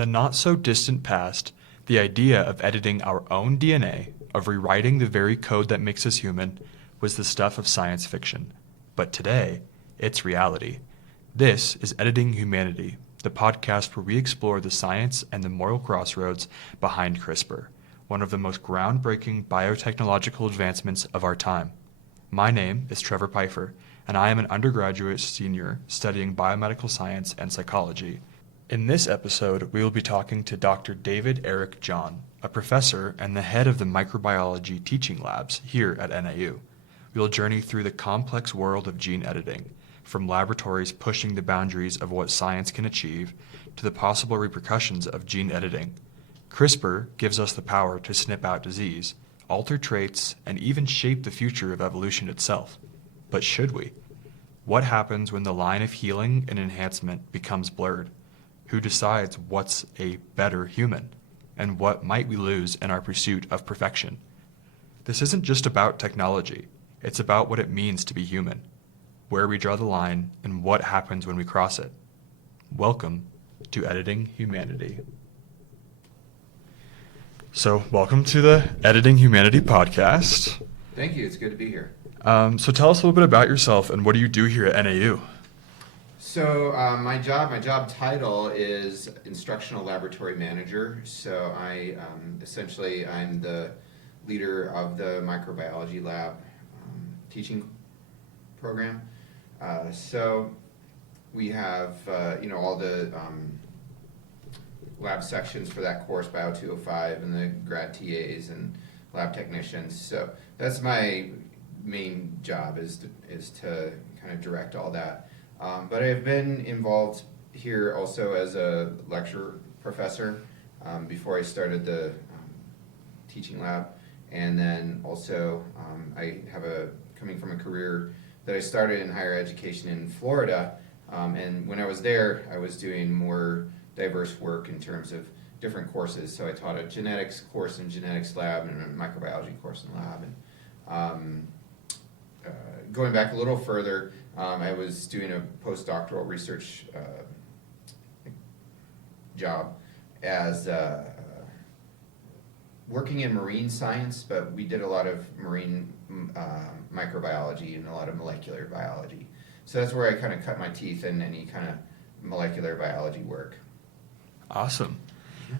the not-so-distant past, the idea of editing our own DNA, of rewriting the very code that makes us human, was the stuff of science fiction. But today, it's reality. This is Editing Humanity, the podcast where we explore the science and the moral crossroads behind CRISPR, one of the most groundbreaking biotechnological advancements of our time. My name is Trevor Pfeiffer, and I am an undergraduate senior studying biomedical science and psychology. In this episode, we will be talking to Dr. David Eric John, a professor and the head of the microbiology teaching labs here at NAU. We will journey through the complex world of gene editing, from laboratories pushing the boundaries of what science can achieve to the possible repercussions of gene editing. CRISPR gives us the power to snip out disease, alter traits, and even shape the future of evolution itself. But should we? What happens when the line of healing and enhancement becomes blurred? Who decides what's a better human? And what might we lose in our pursuit of perfection? This isn't just about technology. It's about what it means to be human, where we draw the line, and what happens when we cross it. Welcome to Editing Humanity. So, welcome to the Editing Humanity podcast. Thank you. It's good to be here. So tell us a little bit about yourself and what do you do here at NAU? So my job title is Instructional Laboratory Manager. So essentially I'm the leader of the microbiology lab teaching program. So we have all the lab sections for that course, Bio 205, and the grad TAs and lab technicians. So that's my main job is to kind of direct all that. But I've been involved here also as a lecture professor before I started the teaching lab, and then also I have coming from a career that I started in higher education in Florida, and when I was there I was doing more diverse work in terms of different courses. So I taught a genetics course in genetics lab and a microbiology course in lab. And going back a little further, I was doing a postdoctoral research job as working in marine science, but we did a lot of marine microbiology and a lot of molecular biology. So that's where I kind of cut my teeth in any kind of molecular biology work. Awesome.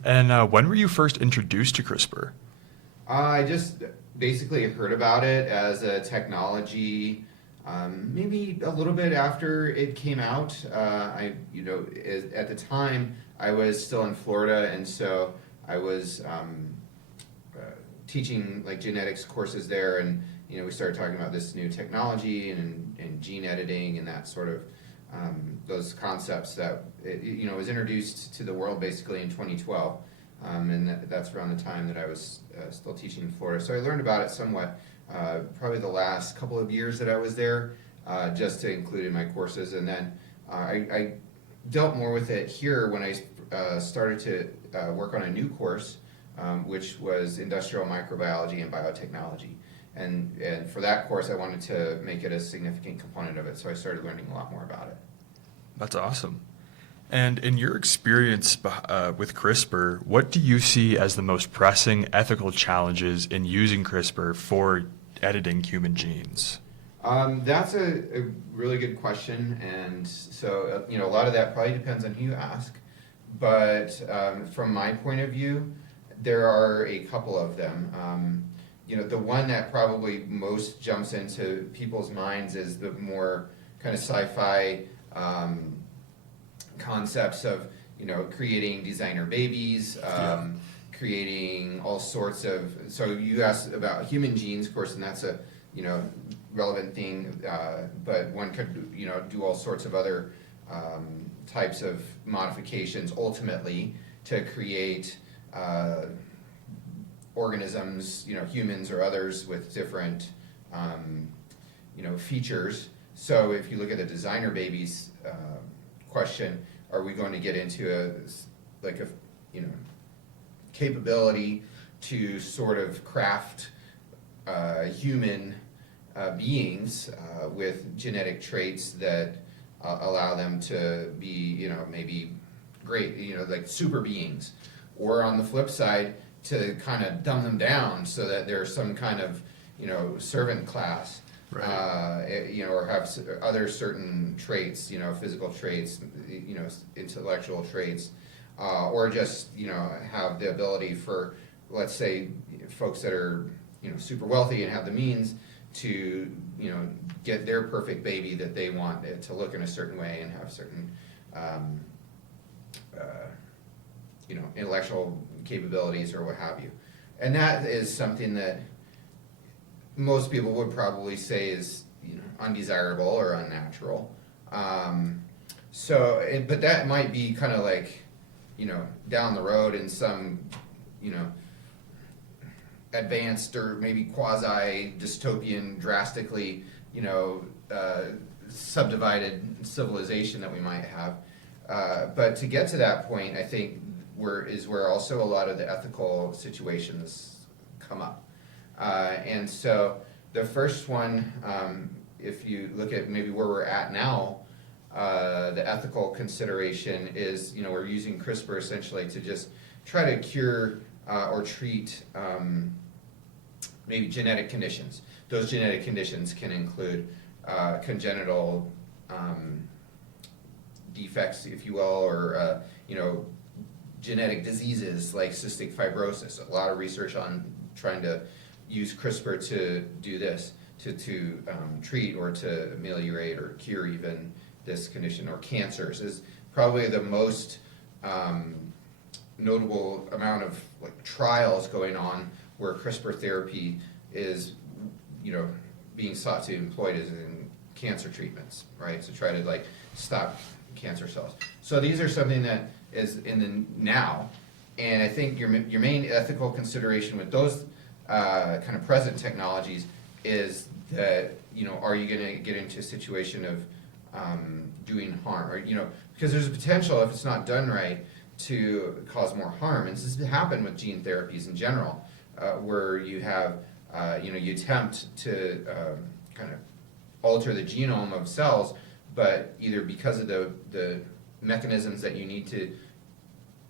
And when were you first introduced to CRISPR? I just basically heard about it as a technology, maybe a little bit after it came out. At the time I was still in Florida, and so I was teaching like genetics courses there, and we started talking about this new technology and gene editing and that sort of those concepts that was introduced to the world basically in 2012. And that's around the time that I was still teaching in Florida. So I learned about it somewhat, probably the last couple of years that I was there, just to include in my courses. And then I dealt more with it here when I started to work on a new course, which was Industrial Microbiology and Biotechnology. And for that course, I wanted to make it a significant component of it, so I started learning a lot more about it. That's awesome. And in your experience with CRISPR, what do you see as the most pressing ethical challenges in using CRISPR for editing human genes? That's a really good question, and so a lot of that probably depends on who you ask. But from my point of view, there are a couple of them. The one that probably most jumps into people's minds is the more kind of sci-fi concepts of creating designer babies, creating all sorts of. So you asked about human genes, of course, and that's a relevant thing. But one could do all sorts of other types of modifications ultimately to create organisms, humans or others with different features. So if you look at the designer babies question, are we going to get into a capability to sort of craft human beings with genetic traits that allow them to be, maybe great, like super beings. Or on the flip side, to kind of dumb them down so that there's some kind of, servant class. Right. Or have other certain traits, physical traits, intellectual traits, or just, have the ability for, let's say, folks that are, super wealthy and have the means to, get their perfect baby that they want it to look in a certain way and have certain, intellectual capabilities or what have you. And that is something that most people would probably say is undesirable or unnatural. But that might be kind of like, down the road in some, advanced or maybe quasi-dystopian, drastically, subdivided civilization that we might have. But to get to that point, I think where also a lot of the ethical situations come up. And so the first one, if you look at maybe where we're at now, the ethical consideration is, we're using CRISPR essentially to just try to cure or treat maybe genetic conditions. Those genetic conditions can include congenital defects, if you will, or genetic diseases like cystic fibrosis. A lot of research on trying to use CRISPR to do this, to treat or to ameliorate or cure even this condition. Or cancers is probably the most notable amount of trials going on where CRISPR therapy is being sought to employed as in cancer treatments, right? To try to stop cancer cells. So these are something that is in the now, and I think your main ethical consideration with those kind of present technologies is that are you going to get into a situation of doing harm, or because there's a potential, if it's not done right, to cause more harm. And this has happened with gene therapies in general, where you have you attempt to kind of alter the genome of cells, but either because of the mechanisms that you need to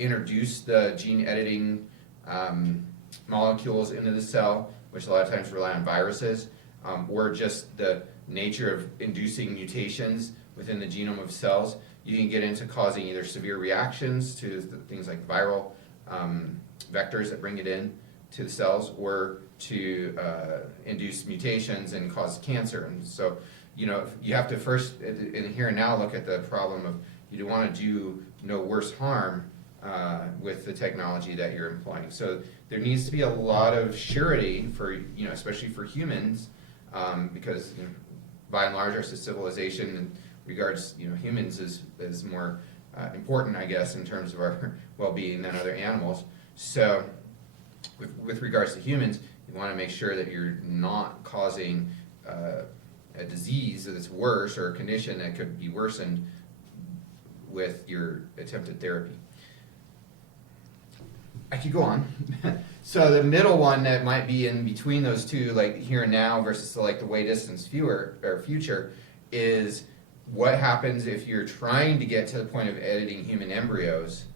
introduce the gene editing molecules into the cell, which a lot of times rely on viruses, or just the nature of inducing mutations within the genome of cells, you can get into causing either severe reactions to things like viral vectors that bring it in to the cells, or to induce mutations and cause cancer. And so, you have to first, in here and now, look at the problem of you want to do no worse harm with the technology that you're employing. So there needs to be a lot of surety for, especially for humans, because by and large our civilization regards humans is more important, I guess, in terms of our well-being than other animals. So with regards to humans, you want to make sure that you're not causing a disease that's worse, or a condition that could be worsened with your attempted therapy. I could go on. So the middle one that might be in between those two, like here and now versus the way distance future, is what happens if you're trying to get to the point of editing human embryos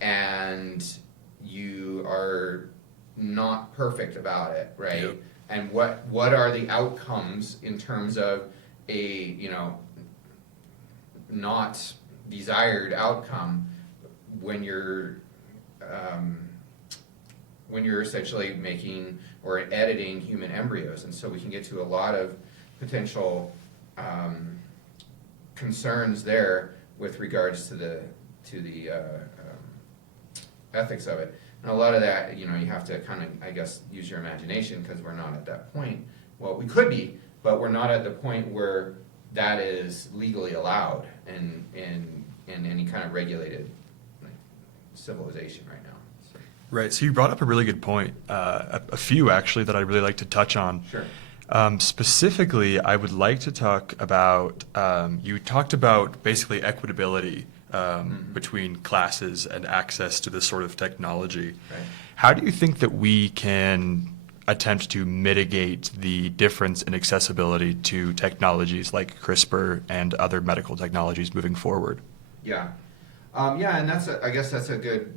and you are not perfect about it, right? Yep. And what are the outcomes in terms of a not desired outcome when you're essentially making or editing human embryos. And so we can get to a lot of potential concerns there with regards to the ethics of it. And a lot of that, you have to kind of, I guess, use your imagination, because we're not at that point. Well, we could be, but we're not at the point where that is legally allowed in any kind of regulated civilization right now. So. Right. So you brought up a really good point, a few actually that I'd really like to touch on. Sure. Specifically, I would like to talk about, you talked about basically equitability between classes and access to this sort of technology. Right. How do you think that we can attempt to mitigate the difference in accessibility to technologies like CRISPR and other medical technologies moving forward? Yeah. Yeah, and I guess that's a good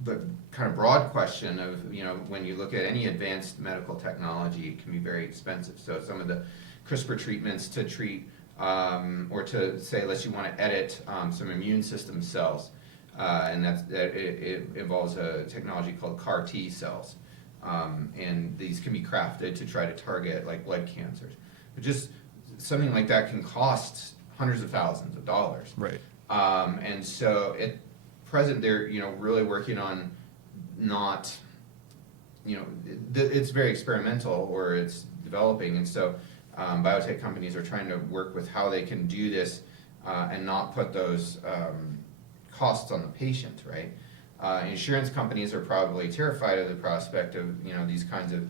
but kind of broad question of, when you look at any advanced medical technology, it can be very expensive. So some of the CRISPR treatments to treat, or to say, unless you want to edit some immune system cells, and it involves a technology called CAR T cells. And these can be crafted to try to target like blood cancers. But just something like that can cost hundreds of thousands of dollars. Right. And so at present, they're really working on not, it's very experimental, or it's developing, and so biotech companies are trying to work with how they can do this and not put those costs on the patient, right? Insurance companies are probably terrified of the prospect of these kinds of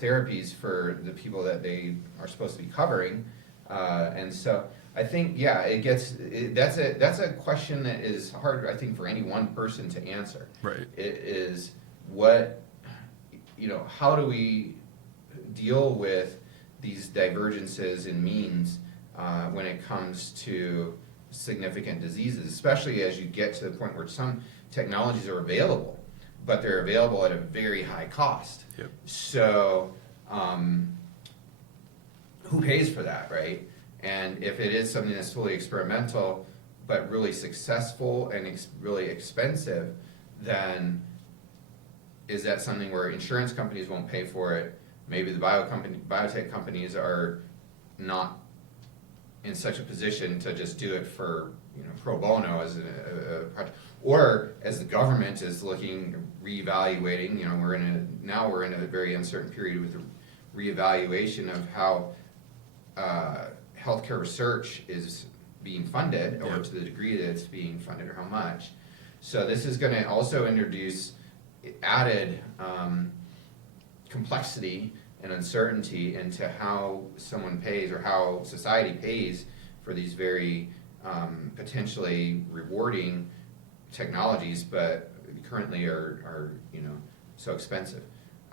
therapies for the people that they are supposed to be covering, and so I think that's a question that is hard, I think, for any one person to answer. Right. It is how do we deal with these divergences in means when it comes to significant diseases, especially as you get to the point where some technologies are available, but they're available at a very high cost. Yep. So, who pays for that, right? And if it is something that's fully experimental, but really successful and really expensive, then is that something where insurance companies won't pay for it? Maybe the biotech companies are not in such a position to just do it for pro bono as a project, or as the government is looking, reevaluating. We're in a very uncertain period with the reevaluation of how healthcare research is being funded, or to the degree that it's being funded, or how much. So this is going to also introduce added complexity and uncertainty into how someone pays, or how society pays for these very potentially rewarding technologies, but currently are so expensive.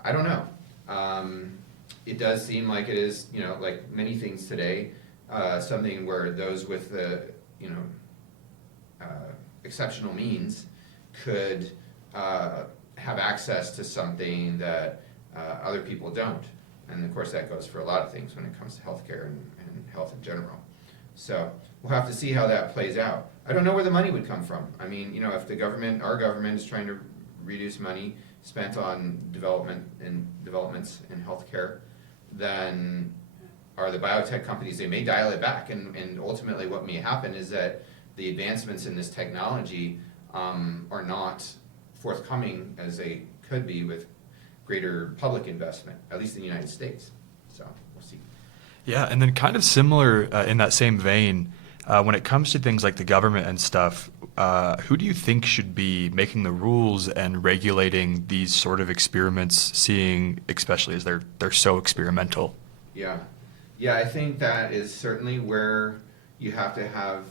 I don't know. It does seem like it is, like many things today, something where those with the exceptional means could have access to something that other people don't. And of course that goes for a lot of things when it comes to healthcare and health in general. So we'll have to see how that plays out. I don't know where the money would come from. I mean, if our government is trying to reduce money spent on developments in healthcare, then are the biotech companies, they may dial it back, and ultimately what may happen is that the advancements in this technology are not forthcoming as they could be with greater public investment, at least in the United States. So we'll see. Yeah, and then kind of similar in that same vein, when it comes to things like the government and stuff, who do you think should be making the rules and regulating these sort of experiments, seeing especially as they're so experimental? Yeah, I think that is certainly where you have to have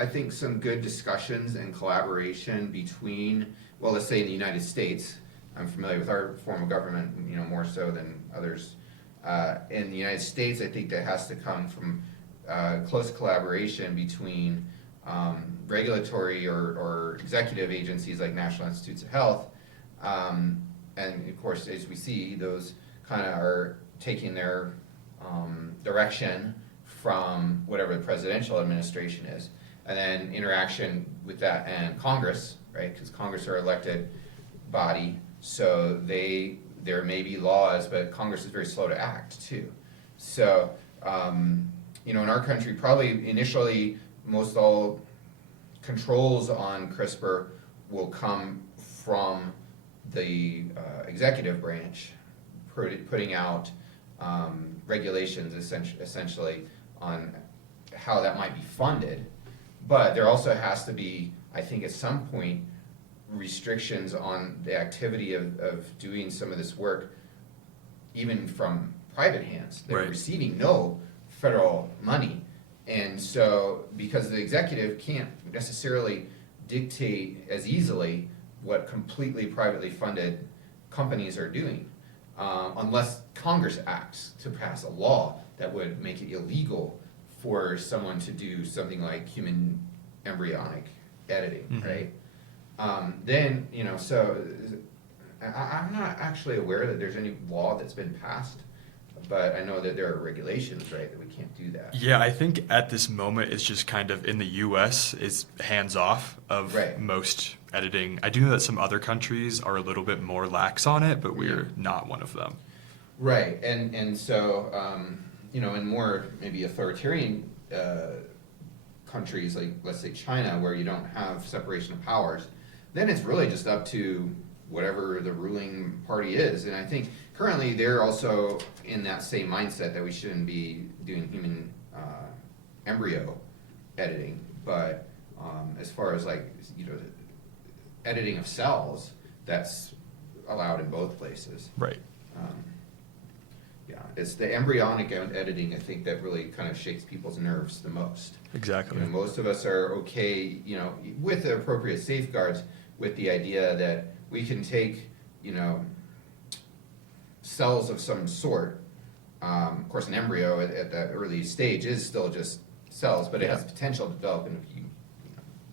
I think, some good discussions and collaboration between, well, let's say in the United States. I'm familiar with our form of government, more so than others. In the United States, I think that has to come from close collaboration between regulatory or executive agencies like National Institutes of Health, and of course, as we see, those kind of are taking their direction from whatever the presidential administration is, and then interaction with that and Congress, right? Because Congress are elected body, so there may be laws, but Congress is very slow to act too. So, in our country, probably initially most all controls on CRISPR will come from the executive branch, putting out regulations essentially on how that might be funded. But there also has to be, I think at some point, restrictions on the activity of doing some of this work, even from private hands. They're Right. receiving no federal money. And so, because the executive can't necessarily dictate as easily what completely privately funded companies are doing, unless Congress acts to pass a law that would make it illegal for someone to do something like human embryonic editing, Mhm. right? Then, so I'm not actually aware that there's any law that's been passed, but I know that there are regulations, right, that we can't do that. Yeah, I think at this moment it's just kind of in the U.S. it's hands off of Right. most editing. I do know that some other countries are a little bit more lax on it, but we're Yeah. not one of them. Right, and so, in more maybe authoritarian countries, like let's say China, where you don't have separation of powers, then it's really just up to whatever the ruling party is. And I think currently they're also in that same mindset that we shouldn't be doing human embryo editing. But as far as editing of cells, that's allowed in both places. Right. Um, yeah, it's the embryonic editing, I think, that really kind of shakes people's nerves the most. Exactly. Most of us are okay, with the appropriate safeguards, with the idea that we can take, cells of some sort. Of course, an embryo at that early stage is still just cells, but it has potential to develop into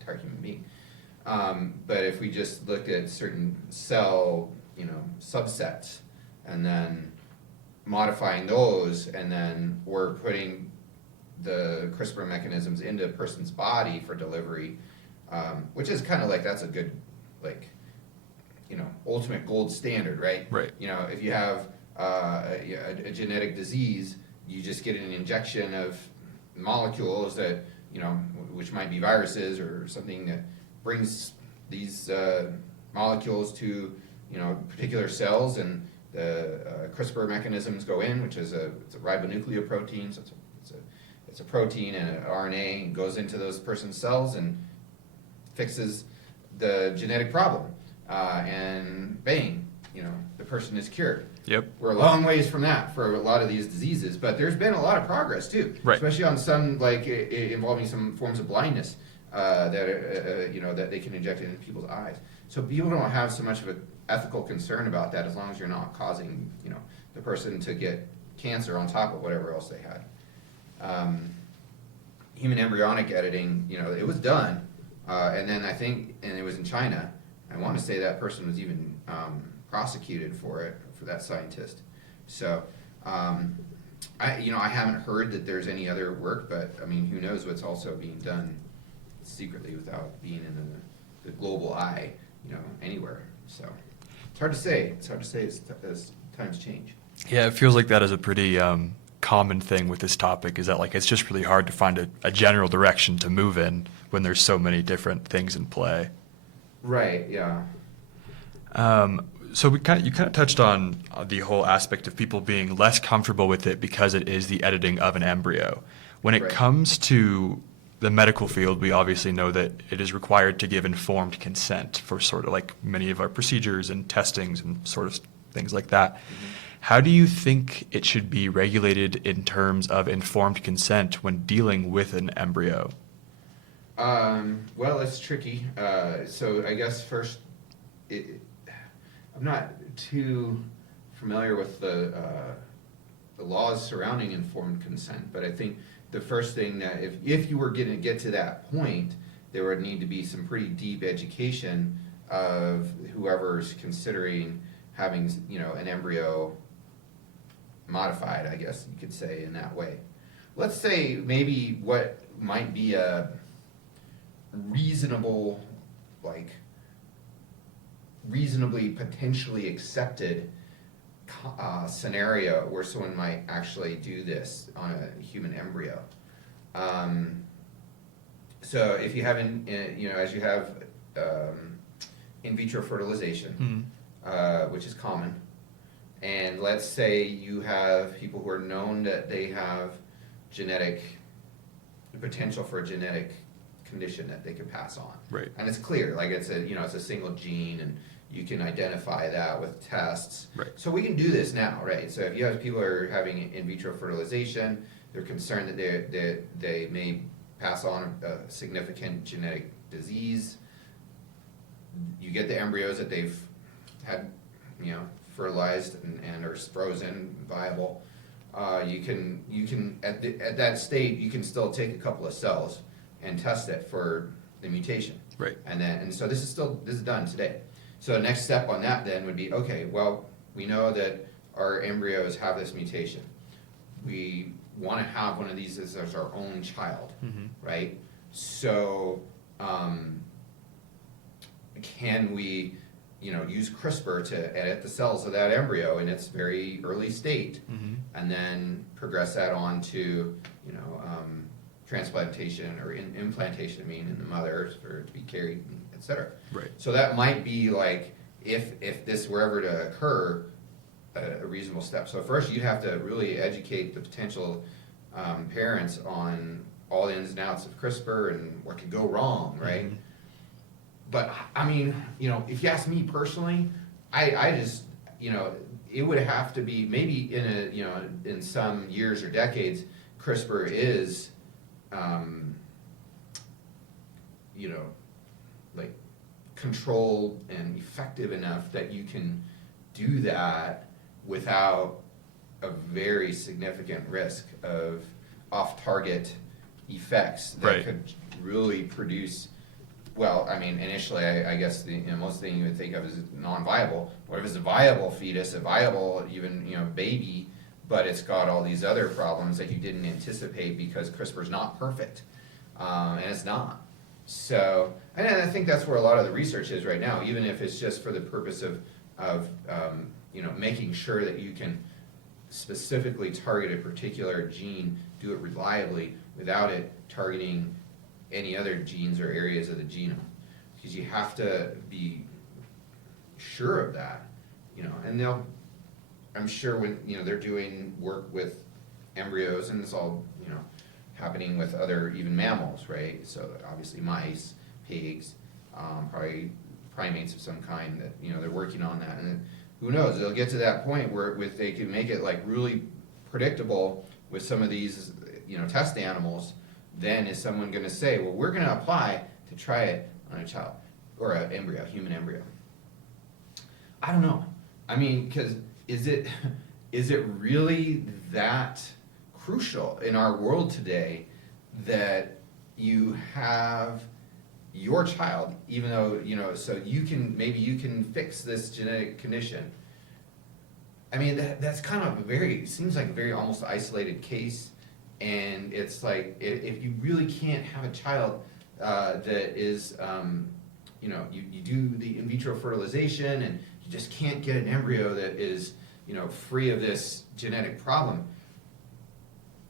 entire human being. But if we just looked at certain cell, subsets, and then modifying those, and then we're putting the CRISPR mechanisms into a person's body for delivery, which is kind of like, that's a good, ultimate gold standard, right? Right. If you have a genetic disease, you just get an injection of molecules that, which might be viruses or something that brings these molecules to, particular cells, and the CRISPR mechanisms go in, which is it's a ribonucleoprotein, so it's a protein and an RNA, and goes into those person's cells and fixes the genetic problem, and bang, the person is cured. Yep. We're a long ways from that for a lot of these diseases, but there's been a lot of progress too, Right. especially on some involving some forms of blindness that that they can inject into people's eyes. So people don't have so much of an ethical concern about that, as long as you're not causing the person to get cancer on top of whatever else they had. Human embryonic editing, it was done, and then I think, and it was in China. I want to say that person was even prosecuted for that scientist. So, I haven't heard that there's any other work, but I mean, who knows what's also being done secretly without being in the global eye, anywhere. So, it's hard to say. It's hard to say as times change. Yeah, it feels like that is a pretty common thing with this topic, is that it's just really hard to find a general direction to move in when there's so many different things in play. Right, yeah. So you kind of touched on the whole aspect of people being less comfortable with it because it is the editing of an embryo. When it Right. comes to the medical field, we obviously know that it is required to give informed consent for sort of many of our procedures and testings and sort of things like that. Mm-hmm. How do you think it should be regulated in terms of informed consent when dealing with an embryo? Well, it's tricky. So I guess first, I'm not too familiar with the laws surrounding informed consent, but I think the first thing that if you were going to get to that point, there would need to be some pretty deep education of whoever's considering having, an embryo modified, I guess you could say, in that way. Let's say maybe what might be a reasonably potentially accepted scenario where someone might actually do this on a human embryo. So if you have, as you have in vitro fertilization, which is common, and let's say you have people who are known that they have potential for a genetic condition that they can pass on. Right. And it's clear, it's a single gene, and you can identify that with tests. Right. So we can do this now, right? So if you have people who are having in vitro fertilization, they're concerned that they may pass on a significant genetic disease. You get the embryos that they've had, fertilized and are frozen, viable. you can at that state you can still take a couple of cells and test it for the mutation. Right. And so this is done today. So the next step on that then would be, okay, well, we know that our embryos have this mutation. We want to have one of these as our own child, right? So can we, use CRISPR to edit the cells of that embryo in its very early state, and then progress that on to, transplantation or implantation, in the mother for it to be carried, et cetera. Right. So that might be like, if this were ever to occur, a reasonable step. So first, you'd have to really educate the potential parents on all the ins and outs of CRISPR and what could go wrong, right? But if you ask me personally, I just, it would have to be maybe in some years or decades, CRISPR is, like controlled and effective enough that you can do that without a very significant risk of off-target effects that Right. could really produce. Well, initially, I guess the most thing you would think of is non-viable. What if it's a viable fetus, a viable even baby, but it's got all these other problems that you didn't anticipate because CRISPR's not perfect, and it's not. So, and I think that's where a lot of the research is right now, even if it's just for the purpose of making sure that you can specifically target a particular gene, do it reliably without it targeting any other genes or areas of the genome, because you have to be sure of that, and I'm sure when, they're doing work with embryos, and it's all, happening with other even mammals, right? So obviously mice, pigs, probably primates of some kind that, they're working on that, and who knows, they'll get to that point where they can make it like really predictable with some of these, test animals. Then is someone going to say, well, we're going to apply to try it on a child or an embryo, human embryo? I don't know. Because is it really that crucial in our world today that you have your child, even though, so maybe you can fix this genetic condition? That's kind of seems like a very almost isolated case. And it's like, if you really can't have a child that is, you do the in vitro fertilization and you just can't get an embryo that is, free of this genetic problem,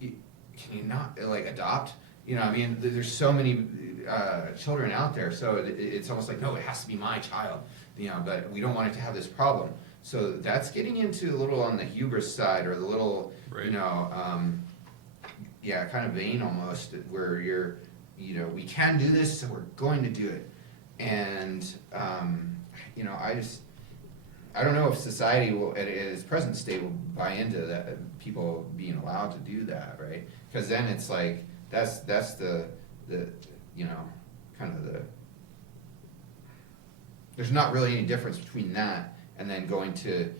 can you not adopt? There's so many children out there, so it's almost like, no, it has to be my child, but we don't want it to have this problem. So that's getting into a little on the hubris side, or the little, Right. Kind of vain almost, where you're, we can do this, so we're going to do it. And, I don't know if society will, at its present state, will buy into that, people being allowed to do that, right? Because then it's like, that's the kind of the, there's not really any difference between that and then going to,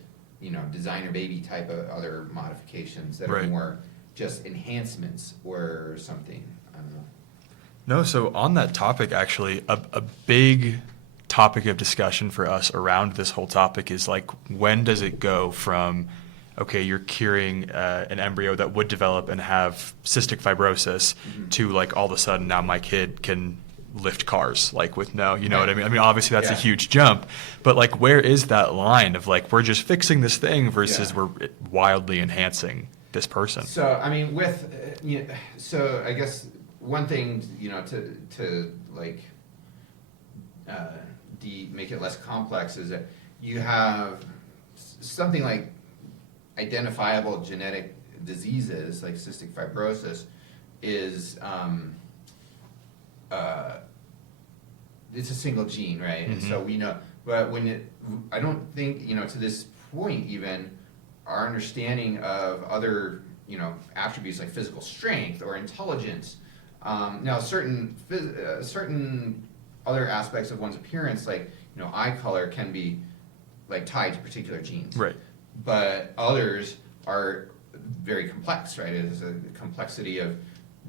designer baby type of other modifications that are Right. more just enhancements or something. I don't know. No, so on that topic, actually, a big topic of discussion for us around this whole topic is like, when does it go from, okay, you're curing an embryo that would develop and have cystic fibrosis, to like all of a sudden now my kid can lift cars, like with no, you know what I mean? Obviously that's a Yeah. huge jump, but like, where is that line of like, we're just fixing this thing versus Yeah. we're wildly enhancing this person? So so I guess one thing, to like make it less complex is that you have something like identifiable genetic diseases like cystic fibrosis is it's a single gene, right? And so we know, but I don't think, to this point even, our understanding of other, attributes like physical strength or intelligence, now certain other aspects of one's appearance, like, eye color, can be like tied to particular genes. Right. But others are very complex, right? It is a complexity of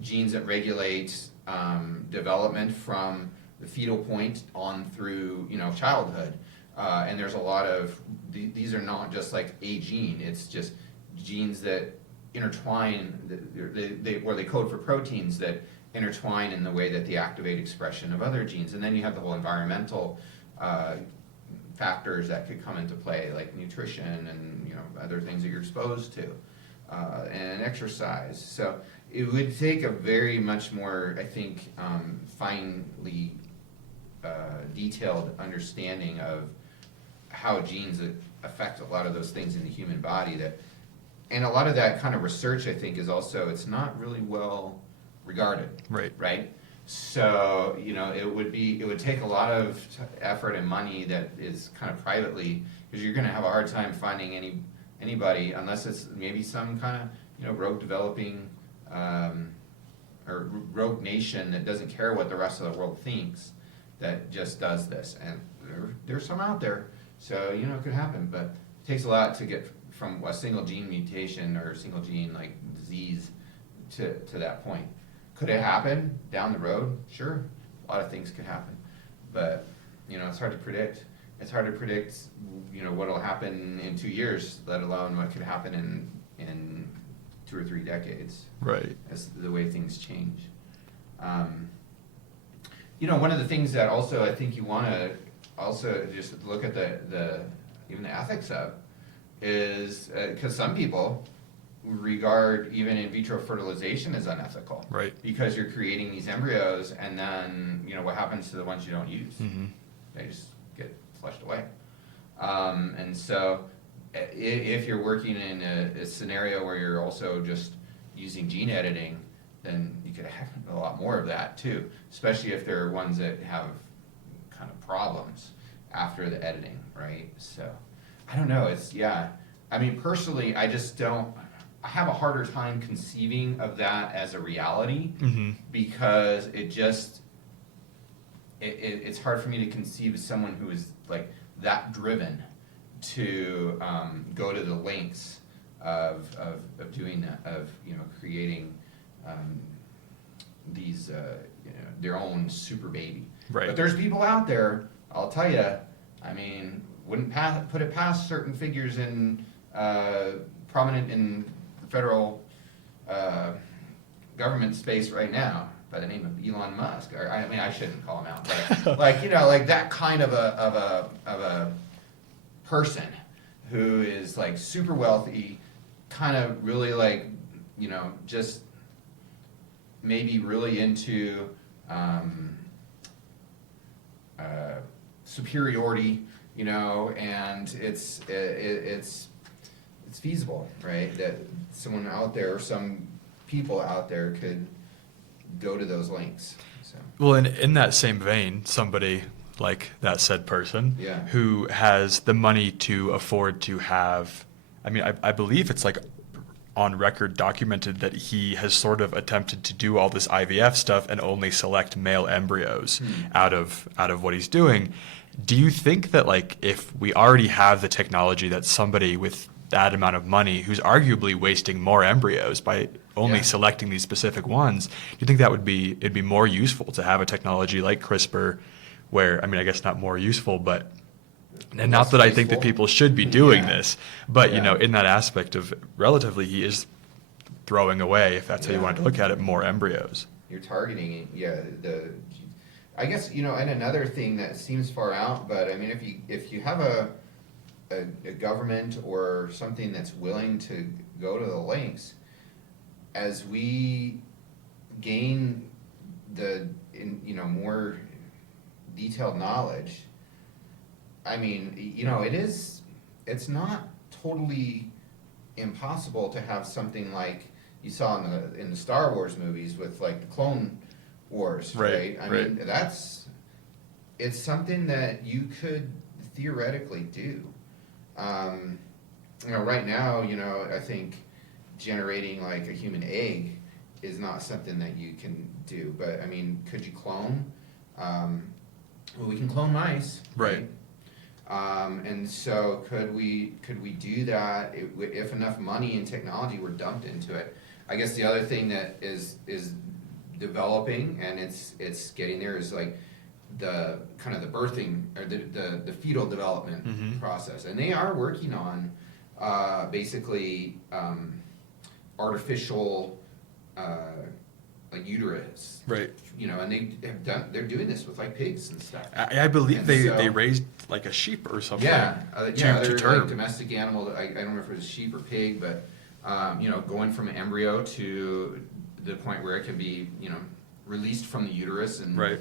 genes that regulate development from the fetal point on through, childhood. And there's a lot of, these are not just like a gene, it's just genes that intertwine, where they code for proteins that intertwine in the way that they activate expression of other genes. And then you have the whole environmental factors that could come into play, like nutrition and other things that you're exposed to, and exercise. So it would take a very much more, I think, finely detailed understanding of how genes affect a lot of those things in the human body. And a lot of that kind of research, I think, is also, it's not really well regarded. Right? So, it would take a lot of effort and money that is kind of privately, because you're going to have a hard time finding anybody, unless it's maybe some kind of, rogue developing, or rogue nation that doesn't care what the rest of the world thinks, that just does this. And there's some out there, so, it could happen, but it takes a lot to get from a single gene mutation or single gene, like, disease to that point. Could it happen down the road? Sure, a lot of things could happen, but it's hard to predict. It's hard to predict, what'll happen in 2 years, let alone what could happen in 2 or 3 decades. Right. As the way things change. One of the things that also I think you want to also just look at even the ethics of is because some people regard even in vitro fertilization as unethical, Right. Because you're creating these embryos, and then what happens to the ones you don't use? Mm-hmm. They just get flushed away. And so, if you're working in a scenario where you're also just using gene editing, then you could have a lot more of that too, especially if there are ones that have kind of problems after the editing, right? So, I don't know. Personally, I just don't. I have a harder time conceiving of that as a reality, Mm-hmm. because it's hard for me to conceive of someone who is like that driven to go to the lengths of doing that, of creating these their own super baby. Right. But there's people out there, I'll tell you, wouldn't put it past certain figures in prominent in the federal government space right now, by the name of Elon Musk. Or, I shouldn't call him out, but like that kind of a person who is like super wealthy, kind of really like just maybe really into superiority, and it's feasible, right? That someone out there, or some people out there, could go to those lengths. So. Well, in that same vein, somebody like that said person Yeah. who has the money to afford to have, I believe it's like on record documented that he has sort of attempted to do all this IVF stuff and only select male embryos out of what he's doing. Do you think that, like, if we already have the technology, that somebody with that amount of money, who's arguably wasting more embryos by only selecting these specific ones, do you think that it'd be more useful to have a technology like CRISPR, where, I guess not more useful, but, and not that I think that people should be doing this, but in that aspect of relatively, he is throwing away, if that's how you want to look at it, more embryos. You're targeting, I guess, and another thing that seems far out, but if you have a government or something that's willing to go to the lengths, as we gain more detailed knowledge, it's not totally impossible to have something like you saw in the Star Wars movies with like the Clone Wars, right? It's something that you could theoretically do. Right now, I think generating like a human egg is not something that you can do. But could you clone? Well, we can clone mice, Right. And so could we do that if enough money and technology were dumped into it? I guess the other thing that is developing, and it's getting there, is like the kind of the birthing or the fetal development Mhm. process, and they are working on basically artificial like uterus, Right. and they're doing this with like pigs and stuff. I believe And they so- raised like a sheep or something. Yeah, to they're term. like domestic animal. I don't remember if it was sheep or pig, but going from an embryo to the point where it can be, released from the uterus and Right.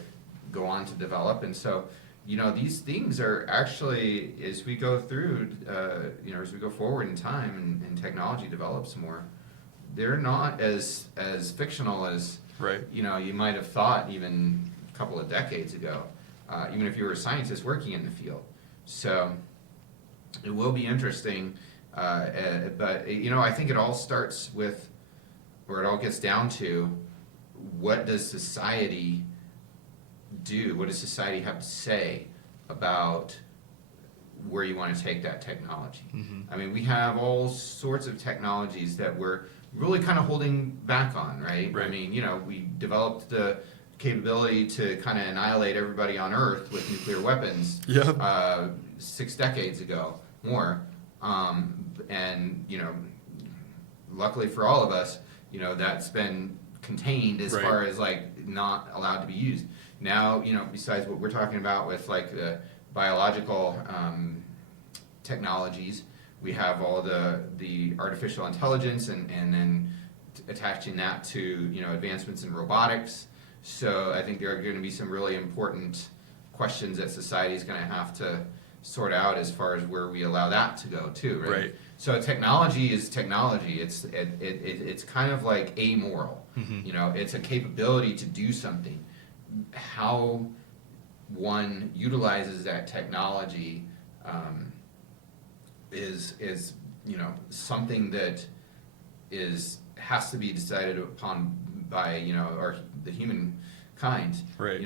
go on to develop. And so, these things are actually, as we go through, as we go forward in time and technology develops more, they're not as fictional as Right. you might have thought even a couple of decades ago, even if you were a scientist working in the field. So it will be interesting, but I think it all starts with, or it all gets down to, what does society do? What does society have to say about where you want to take that technology? Mhm. I mean, we have all sorts of technologies that we're really kind of holding back on, right? Right. I mean, we developed the capability to kind of annihilate everybody on Earth with nuclear weapons Yeah. 6 decades ago, more. And, luckily for all of us, that's been contained as Right. far as like not allowed to be used. Now, besides what we're talking about with like the biological technologies, we have all the artificial intelligence and then attaching that to advancements in robotics. So I think there are going to be some really important questions that society is going to have to sort out as far as where we allow that to go too, right? Right. So technology is technology. It's kind of like amoral. Mhm. It's a capability to do something. How one utilizes that technology is something that has to be decided upon by the human kind. Right.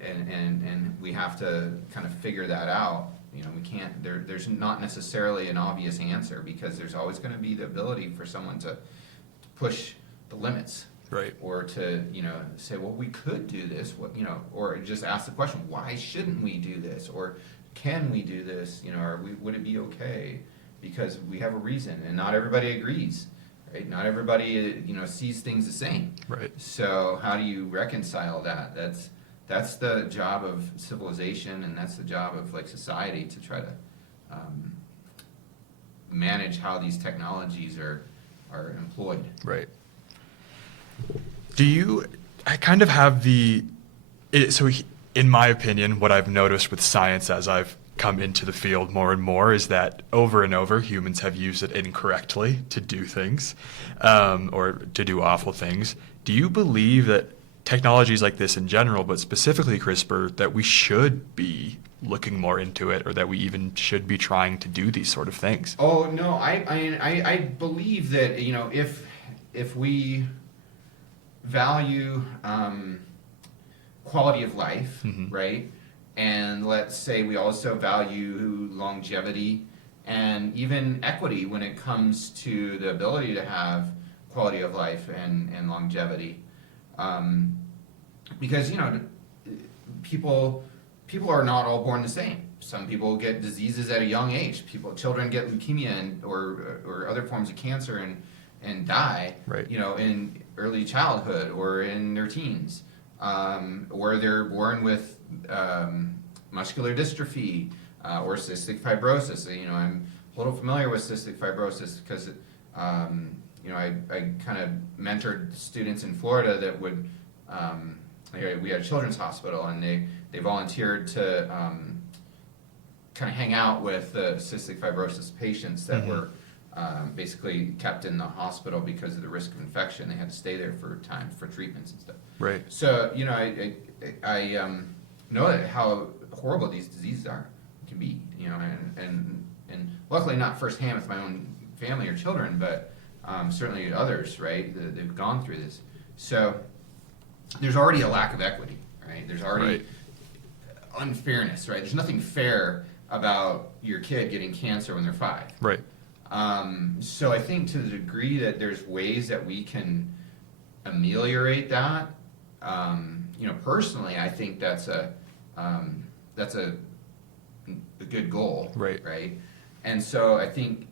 And we have to kind of figure that out. We can't. There's not necessarily an obvious answer, because there's always going to be the ability for someone to push the limits. Right. Or to say, well, we could do this, or just ask the question, why shouldn't we do this, or can we do this, or would it be okay? Because we have a reason, and not everybody agrees, right? Not everybody sees things the same. Right. So how do you reconcile that? That's the job of civilization, and that's the job of like society, to try to manage how these technologies are employed. Right. I kind of have in my opinion, what I've noticed with science as I've come into the field more and more is that over and over humans have used it incorrectly to do things, or to do awful things. Do you believe that technologies like this in general, but specifically CRISPR, that we should be looking more into it, or that we even should be trying to do these sort of things? Oh no, I believe that if we value quality of life, Mhm. right, and let's say we also value longevity and even equity when it comes to the ability to have quality of life and longevity, because people are not all born the same. Some people get diseases at a young age. Children get leukemia or other forms of cancer and die, Right. In early childhood or in their teens, or they're born with muscular dystrophy or cystic fibrosis. I'm a little familiar with cystic fibrosis because I kind of mentored students in Florida that would. We had a children's hospital, and they volunteered to kind of hang out with the cystic fibrosis patients that Mhm. were basically kept in the hospital because of the risk of infection. They had to stay there for time for treatments and stuff. Right. So I know that how horrible these diseases can be. And luckily not firsthand with my own family or children, but certainly others, right? They've gone through this. So there's already a lack of equity, right? There's already Right. unfairness, right? There's nothing fair about your kid getting cancer when they're 5. Right. So I think to the degree that there's ways that we can ameliorate that, personally, I think that's a good goal, Right. right? And so I think,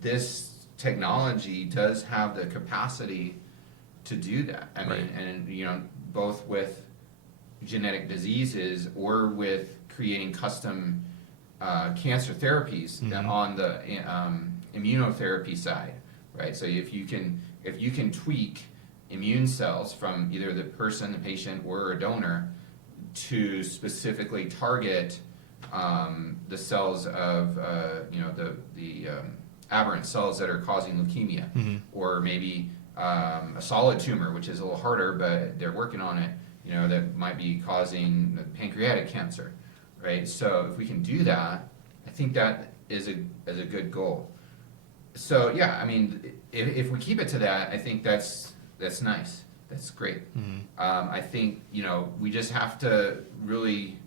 this technology does have the capacity to do that. I mean, Right. and, both with genetic diseases or with creating custom cancer therapies Mhm. on the immunotherapy side, right? So if you can tweak immune cells from either the person, the patient, or a donor to specifically target the cells of the aberrant cells that are causing leukemia, Mhm. or maybe a solid tumor, which is a little harder, but they're working on it. That might be causing pancreatic cancer, right? So if we can do that, I think that is a good goal. So yeah, I mean, if we keep it to that, I think that's nice. That's great. Mhm. I think we just have to really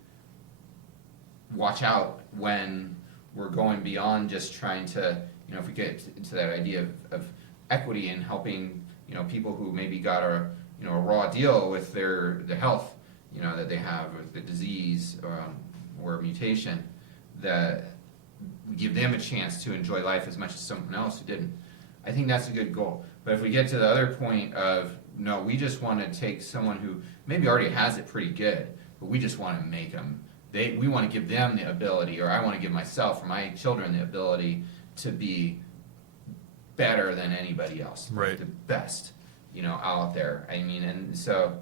watch out when we're going beyond just trying to if we get into that idea of equity and helping people who maybe got a raw deal with the health that they have, or the disease or mutation, that we give them a chance to enjoy life as much as someone else who didn't. I think that's a good goal. But if we get to the other point of, no, we just want to take someone who maybe already has it pretty good, but we just want to make them, we want to give them the ability, or I want to give myself or my children the ability to be better than anybody else. Right. The best, out there. I mean, and so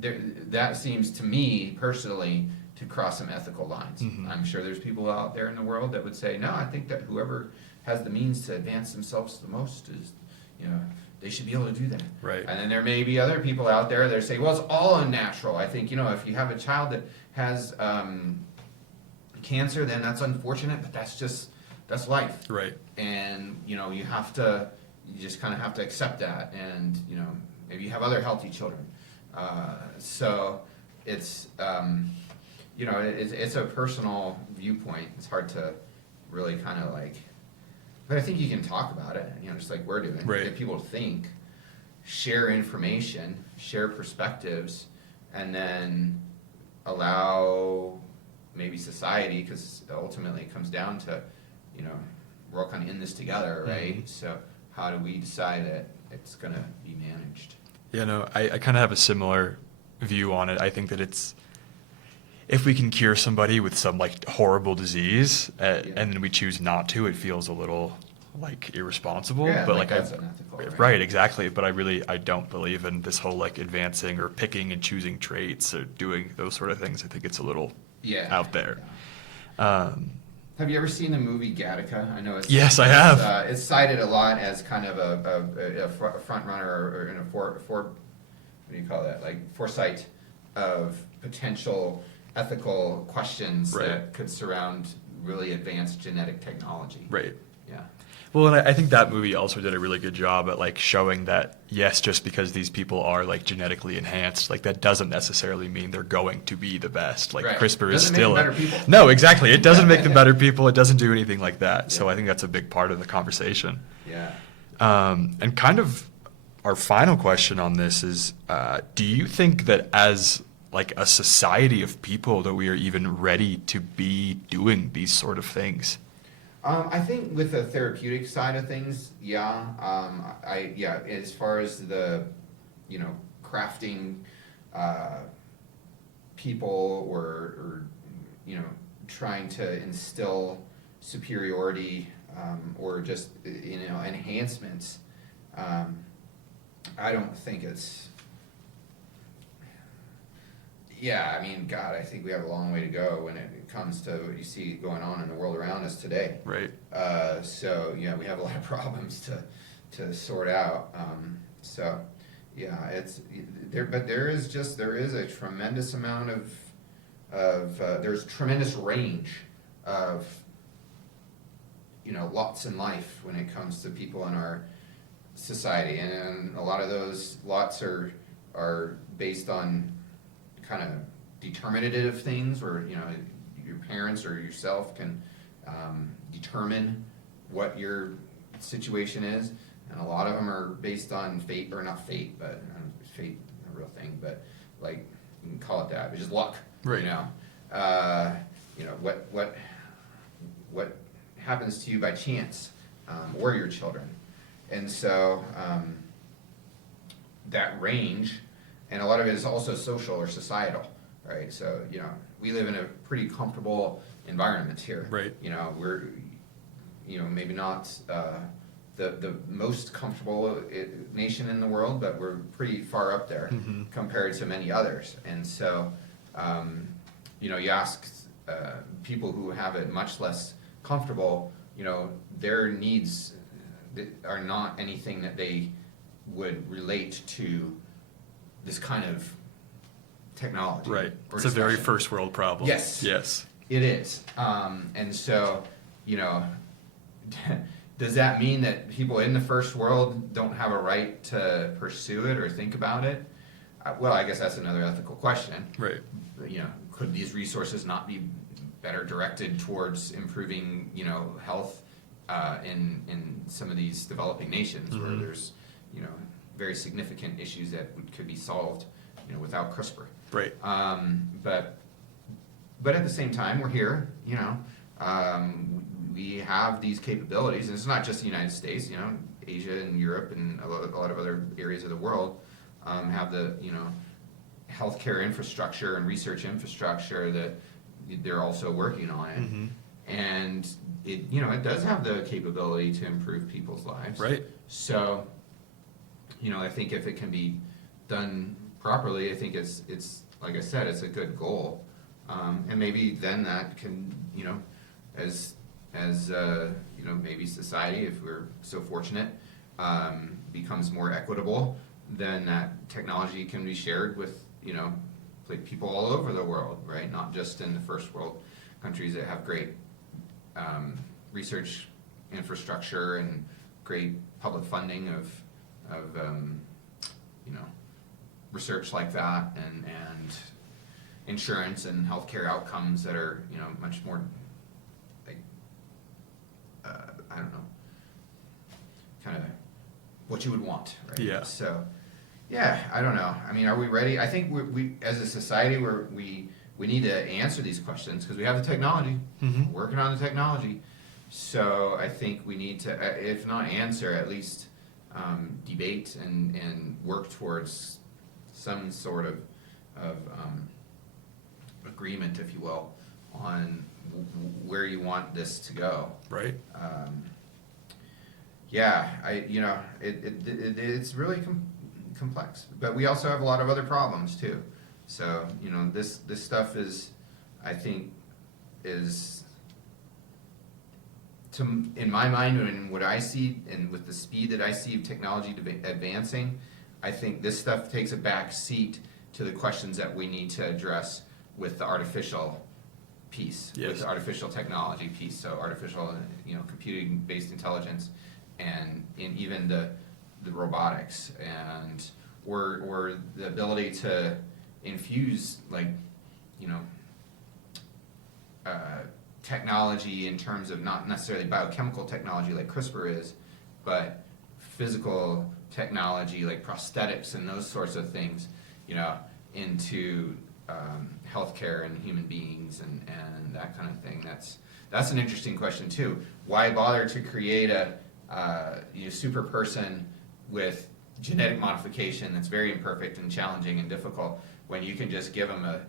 that seems to me personally to cross some ethical lines. Mhm. I'm sure there's people out there in the world that would say, no, I think that whoever has the means to advance themselves the most is, they should be able to do that. Right. And then there may be other people out there that say, well, it's all unnatural. I think, if you have a child that has cancer, then that's unfortunate, but that's life. Right. And, you just kind of have to accept that. And, maybe you have other healthy children. So it's, it's a personal viewpoint. It's hard to really kind of but I think you can talk about it, just like we're doing. Right. Get people to think, share information, share perspectives, and then allow maybe society, because ultimately it comes down to, we're all kind of in this together, right? Mhm. So how do we decide that it's going to be managed? I kind of have a similar view on it. I think that if we can cure somebody with some horrible disease, and then we choose not to, it feels a little irresponsible. Yeah, but that's unethical, right? right, exactly. But I don't believe in this whole advancing or picking and choosing traits or doing those sort of things. I think it's a little out there. Yeah. Have you ever seen the movie Gattaca? I know it's Yes, I have. It's cited a lot as kind of a front runner or in a what do you call that? Foresight of potential ethical questions Right. that could surround really advanced genetic technology. Right. Yeah. Well, and I think that movie also did a really good job at showing that yes, just because these people are genetically enhanced, that doesn't necessarily mean they're going to be the best. Right. CRISPR is Doesn't make still them better people. No, exactly. It doesn't make them better people. It doesn't do anything like that. So Yeah. I think that's a big part of the conversation. Yeah. And kind of our final question on this is, do you think that as a society of people that we are even ready to be doing these sort of things? I think with the therapeutic side of things, yeah. As far as the, crafting people or trying to instill superiority or just enhancements, I don't think it's. Yeah, I mean, God, I think we have a long way to go when it comes to what you see going on in the world around us today. Right. So yeah, we have a lot of problems to sort out. So yeah, it's there, but there is a tremendous amount of there's tremendous range of lots in life when it comes to people in our society, and a lot of those lots are based on kind of determinative things, where your parents or yourself can determine what your situation is, and a lot of them are based on fate, or not fate, but fate a real thing, but like you can call it that, but just luck, Right. What happens to you by chance, or your children, and so that range, and a lot of it is also social or societal, right? So we live in a pretty comfortable environment here. Right. We're maybe not the most comfortable nation in the world, but we're pretty far up there compared to many others. And so, you ask people who have it much less comfortable, their needs are not anything that they would relate to this kind of technology. Right. or It's a very discussion. first world problem. Yes. Yes. It is. And so, does that mean that people in the first world don't have a right to pursue it or think about it? Well, I guess that's another ethical question. Right. Could these resources not be better directed towards improving, health in some of these developing nations where there's, very significant issues that could be solved, without CRISPR. Right. But at the same time, we're here, we have these capabilities, and it's not just the United States, Asia and Europe and a lot of other areas of the world have the, healthcare infrastructure and research infrastructure that they're also working on it. And it does have the capability to improve people's lives. Right. So, I think if it can be done properly, I think it's like I said, it's a good goal. And maybe then that can, as maybe society, if we're so fortunate, becomes more equitable, then that technology can be shared with, like people all over the world, right? Not just in the first world countries that have great research infrastructure and great public funding of research like that, and insurance and healthcare outcomes that are much more like I don't know, kind of what you would want, right? Yeah. So yeah, I don't know. I mean, are we ready? I think we as a society we need to answer these questions because we have the technology, working on the technology. So I think we need to, if not answer, at least debate and work towards some sort of agreement, if you will, on where you want this to go. Right. Yeah, it's really complex, but we also have a lot of other problems too. So this stuff is, I think, is in my mind and what I see, and with the speed that I see of technology advancing, I think this stuff takes a back seat to the questions that we need to address with the artificial piece, Yes. with the artificial technology piece. So artificial, computing-based intelligence, and in even the robotics, and or the ability to infuse technology in terms of not necessarily biochemical technology like CRISPR is, but physical technology like prosthetics and those sorts of things, into healthcare and human beings and that kind of thing. That's an interesting question too. Why bother to create a super person with genetic modification that's very imperfect and challenging and difficult when you can just give them a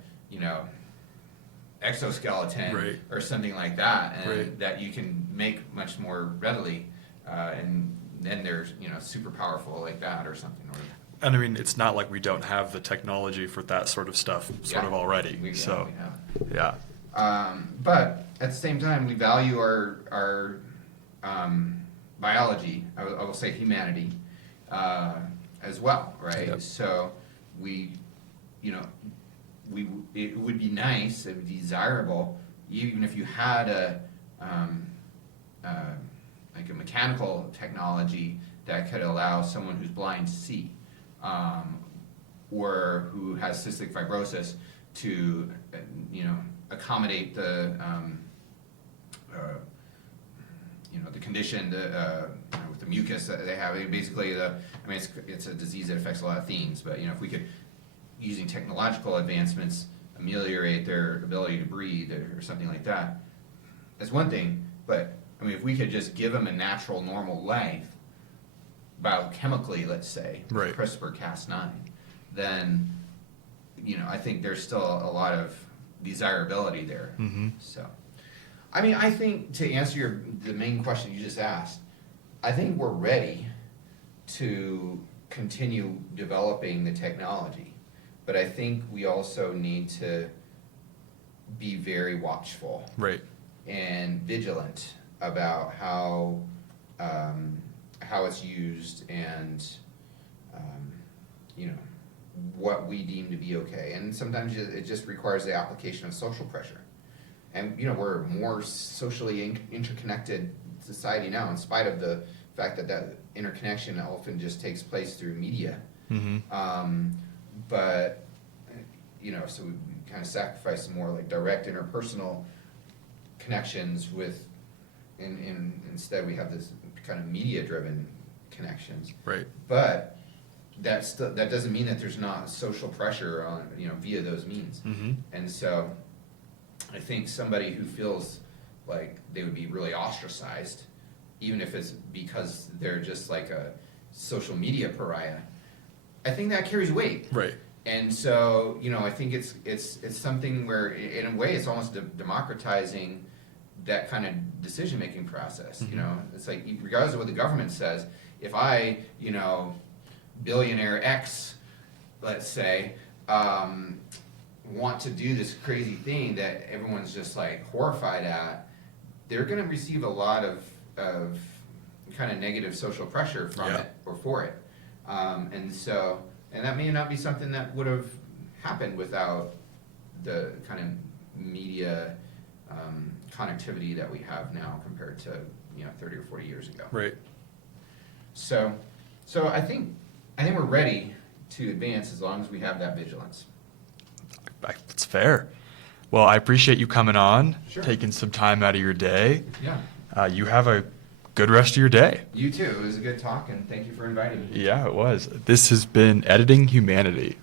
exoskeleton, Right. or something like that, and Right. that you can make much more readily, and then they're super powerful like that or something. And I mean, it's not like we don't have the technology for that sort of stuff Yeah. already. We So, have. yeah. But at the same time, we value our biology. I will say humanity as well, right? Yep. So it would be nice, it would be desirable, even if you had a mechanical technology that could allow someone who's blind to see, or who has cystic fibrosis to accommodate the the condition with the mucus that they have. Basically, it's a disease that affects a lot of things. But if we could, using technological advancements, ameliorate their ability to breathe or something like that, that's one thing. But if we could just give them a natural, normal life, biochemically, let's say, Right. CRISPR-Cas9, then I think there's still a lot of desirability there. Mm-hmm. So, I think to answer the main question you just asked, I think we're ready to continue developing the technology, but I think we also need to be very watchful Right. and vigilant about how it's used and what we deem to be okay. And sometimes it just requires the application of social pressure. And we're a more socially interconnected society now, in spite of the fact that interconnection often just takes place through media. Mm-hmm. But so we kind of sacrifice some more like direct interpersonal connections instead we have this kind of media-driven connections. Right. But that doesn't mean that there's not social pressure on via those means. Mm-hmm. And so I think somebody who feels like they would be really ostracized, even if it's because they're just like a social media pariah, I think that carries weight. Right. And so I think it's something where in a way it's almost democratizing that kind of decision-making process. Mm-hmm. It's like, regardless of what the government says, if I billionaire X, let's say, want to do this crazy thing that everyone's just like horrified at, they're going to receive a lot of kind of negative social pressure from Yeah. it or for it. And that may not be something that would have happened without the kind of media connectivity that we have now compared to 30 or 40 years ago. Right. So I think we're ready to advance as long as we have that vigilance. That's fair. Well, I appreciate you coming on, Sure. taking some time out of your day. Yeah. You have a good rest of your day. You too. It was a good talk, and thank you for inviting me. Yeah, it was. This has been Editing Humanity.